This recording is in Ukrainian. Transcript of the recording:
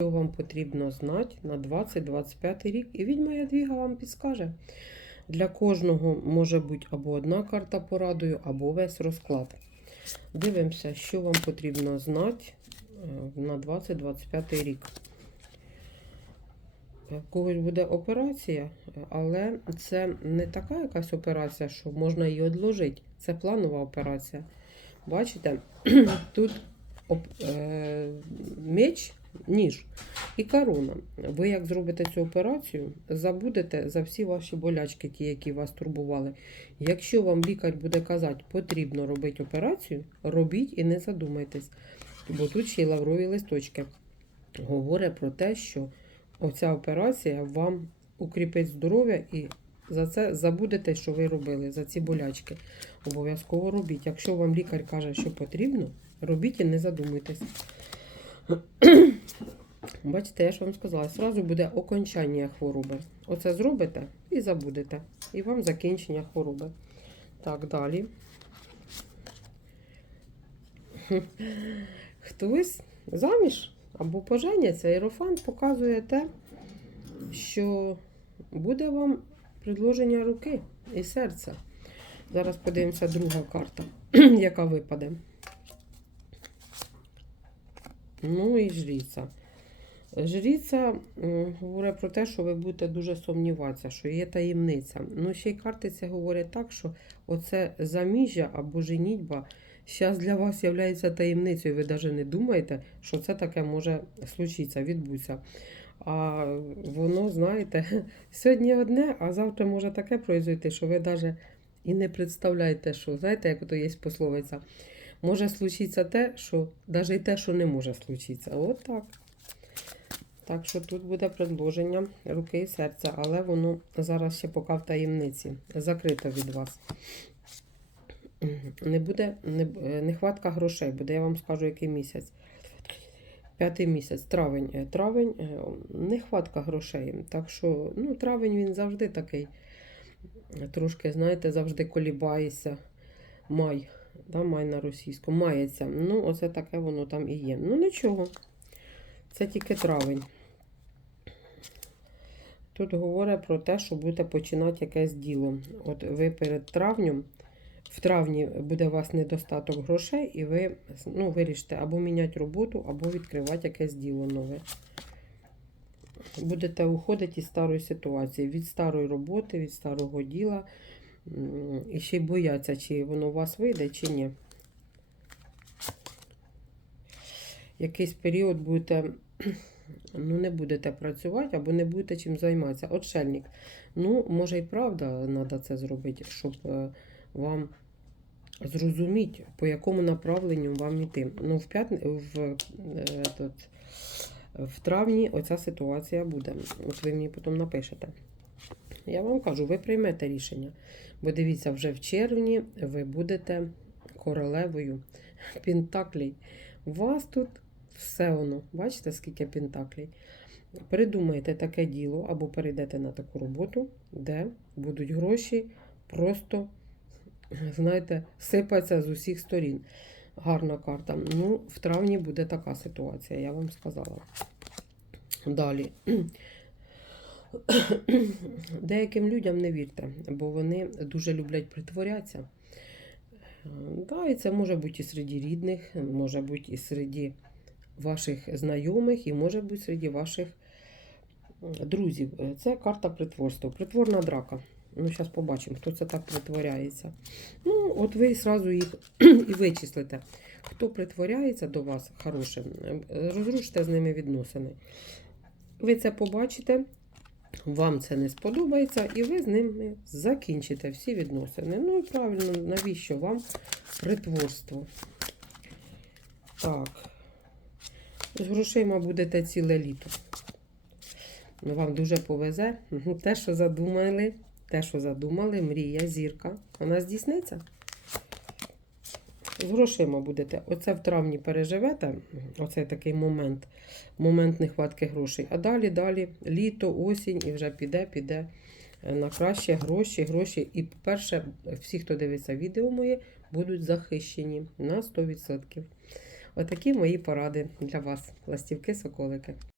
що вам потрібно знати на 20-25 рік, і відьма Ядвіга вам підскаже. Для кожного може бути або одна карта порадою, або весь розклад. Дивимося, що вам потрібно знати е, на 20-25 рік. В когось буде операція, але це не така якась операція, що можна її відложити. Це планова операція. Бачите, тут е, меч, ніж і корона. Ви як зробите цю операцію, забудете за всі ваші болячки, ті, які вас турбували. Якщо вам лікар буде казати, потрібно робити операцію, робіть і не задумайтесь. Бо тут ще й лаврові листочки. Говорить про те, що оця операція вам укріпить здоров'я і за це забудете, що ви робили, за ці болячки. Обов'язково робіть. Якщо вам лікар каже, що потрібно, робіть і не задумуйтесь. Бачите, я ж вам сказала, зразу буде окончання хвороби. Оце зробите і забудете. І вам закінчення хвороби. Так, далі. Хтось заміж або поженяться, Єрофант показує те, що буде вам предложення руки і серця. Зараз подивимося друга карта, яка випаде. Ну і жріця. Жріця говорить про те, що ви будете дуже сумніватися, що є таємниця. Ну, ще й карти це говорять так, що оце заміжжя або женітьба зараз для вас є таємницею. Ви навіть не думаєте, що це таке може случитися, відбутися. А воно, знаєте, сьогодні одне, а завтра може таке произойти, що ви навіть і не представляєте, що, знаєте, як то є пословиця. Може случитися те, що навіть і те, що не може случитися. От так. Так що тут буде предложення руки і серця, але воно зараз ще поки в таємниці. Закрито від вас. Не буде не, нехватка грошей, буде, я вам скажу, який місяць. П'ятий місяць, травень. Е, Травень, е, нехватка грошей. Так що, ну, травень він завжди такий. е, Трошки, знаєте, завжди колібається. Май. Да, май на російську. Мається. Ну, оце таке воно там і є. Ну, нічого. Це тільки травень. Тут говорить про те, що будете починати якесь діло. От ви перед травнем, в травні буде у вас недостаток грошей, і ви ну, вирішите або міняти роботу, або відкривати якесь діло нове. Будете уходити із старої ситуації, від старої роботи, від старого діла. І ще й бояться, чи воно у вас вийде, чи ні. Якийсь період будете, ну, не будете працювати або не будете чим займатися. Отшельник. Ну, може і правда треба це зробити, щоб е, вам зрозуміти, по якому направленню вам йти. Ну, в, п'ятни... в, е, в травні оця ситуація буде. От ви мені потім напишете. Я вам кажу, ви приймете рішення. Бо дивіться, вже в червні ви будете королевою Пентаклей. У вас тут все воно. Бачите, скільки пентаклей? Придумайте таке діло або перейдете на таку роботу, де будуть гроші просто, знаєте, сипаться з усіх сторін. Гарна карта. Ну, в травні буде така ситуація, я вам сказала. Далі. Деяким людям не вірте, бо вони дуже люблять притворятися. Да, і це може бути і серед рідних, може бути і серед ваших знайомих, і може бути серед ваших друзів. Це карта притворства. Притворна драка. Ну, зараз побачимо, хто це так притворяється. Ну, от ви зразу їх і вичислите. Хто притворяється до вас хорошим, розрушите з ними відносини. Ви це побачите, вам це не сподобається, і ви з ними закінчите всі відносини. Ну і правильно, навіщо вам притворство? Так. З грошима будете ціле літо. Ну, Вам дуже повезе. Те, що задумали, те, що задумали, мрія, зірка. Вона здійсниться. З грошима будете. Оце в травні переживете, оцей такий момент, момент нехватки грошей. А далі, далі, літо, осінь, і вже піде, піде е, на краще гроші, гроші. І, по-перше, всі, хто дивиться відео моє, будуть захищені на 100%. Отакі мої поради для вас, ластівки, соколики.